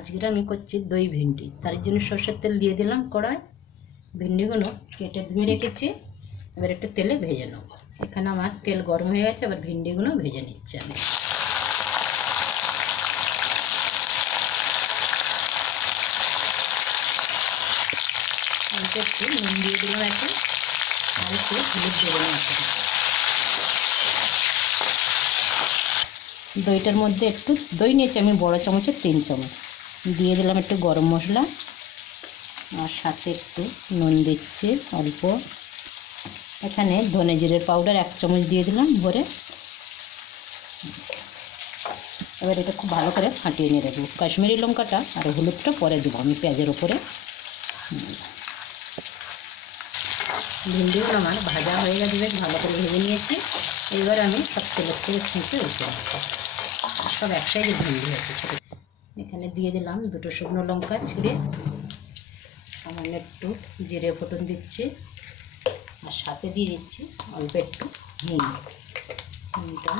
আজকে আমি করছি দই ভিন্ডি, তার জন্য সরষের তেল দিয়ে দিলাম কড়াই। ভিন্ডিগুলো কেটে ধুয়ে রেখেছি, এবার একটু তেলে ভেজে নেব। এখানে আমার তেল গরম হয়ে গেছে, এবার ভিন্ডিগুলো ভেজে নিচ্ছি আমি। একটু নুন দিয়ে দিলাম এখন, আর একটু হলুদ দিয়ে দিলাম। দইটার মধ্যে একটু দই নিয়েছি আমি বড় চামচের 3 চামচ, দিয়ে দিলাম একটু গরম মশলা, আর সাথে একটু নুন দিচ্ছি অল্প। এখানে ধনে জিরের পাউডার 1 চামচ দিয়ে দিলাম ভরে। এবার এটা খুব ভালো করে ফাটিয়ে নিয়ে রাখবো। কাশ্মীরি লঙ্কাটা আর হলুদটা পরে দেবো আমি পেঁয়াজের ওপরে। ভিন্ডিগুলো আমার ভাজা হয়ে গেছে, বেশ ভালো করে ভেজে নিয়েছি। এবার আমি সব তেলের থেকে ছেঁচে উঠে রাখবো। সব একসাথে ভিন্ডি হয়েছে। এখানে দিয়ে দিলাম 2 শুকনো লঙ্কা ছিঁড়ে, সামান্য একটু জিরে ফোড়ন দিচ্ছি, আর সাথে দিয়ে দিচ্ছি অল্প একটু হিংটা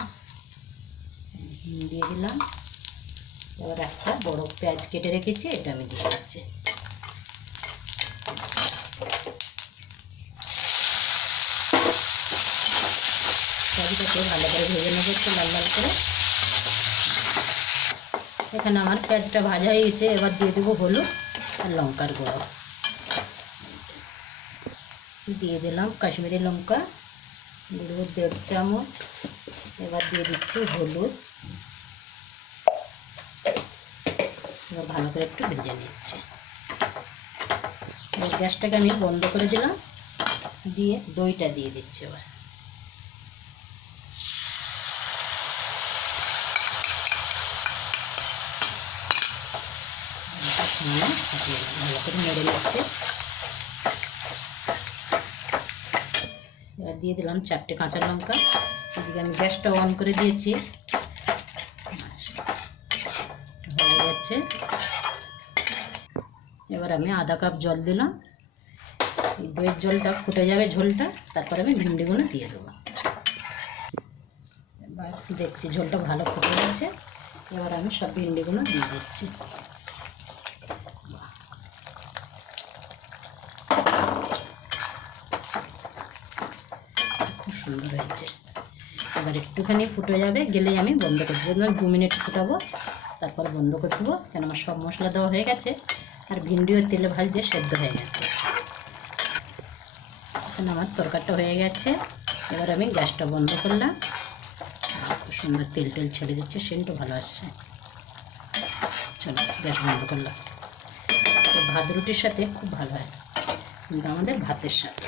দিয়ে দিলাম। এবার একটা বড় পেঁয়াজ কেটে রেখেছি, এটা আমি দিয়ে দিচ্ছি। পেঁয়াজটাকে ভালো করে ভেজে নেবো একটু লাল লাল করে। এখানে আমার পেঁয়াজটা ভাজা হয়ে গেছে, এবার দিয়ে দেবো হলুদ আর লঙ্কার গুঁড়ো। দিয়ে দিলাম কাশ্মীরি লঙ্কা গুঁড়ো 1.5 চামচ। এবার দিয়ে দিচ্ছি হলুদ। এবার ভালো করে একটু ভেজে নিচ্ছি। গ্যাসটাকে আমি বন্ধ করে দিলাম, দিয়ে দইটা দিয়ে দিচ্ছি। এবার ভালো করে নেড়ে নিচ্ছে। এবার দিয়ে দিলাম 4টে কাঁচা লঙ্কা। এদিকে আমি গ্যাসটা অন করে দিয়েছি, হয়ে গেছে। এবার আমি আধা কাপ জল দিলাম। এই দইয়ের জলটা ফুটে যাবে ঝোলটা, তারপরে আমি ভিন্ডিগুলো দিয়ে দেবো। এবার দেখছি ঝোলটা ভালো ফুটে গেছে, এবার আমি সব ভিন্ডিগুলো দিয়ে দিচ্ছি। খুব সুন্দর হয়েছে। এবার একটুখানি ফুটে যাবে, গেলেই আমি বন্ধ করে দেবো। 2 মিনিট ফুটাবো, তারপর বন্ধ করে দেবো, কেন আমার সব মশলা দেওয়া হয়ে গেছে আর ভিন্ডিও তেলে ভাজতে সেদ্ধ হয়ে গেছে। এখন আমার তরকারিটা হয়ে গেছে। এবার আমি গ্যাসটা বন্ধ করলাম। খুব সুন্দর তেল টেল ছেড়ে দিচ্ছে, সেন্টও ভালো আসছে। চলো গ্যাস বন্ধ করলাম। ভাত রুটির সাথে খুব ভালো হয়, কিন্তু আমাদের ভাতের সাথে।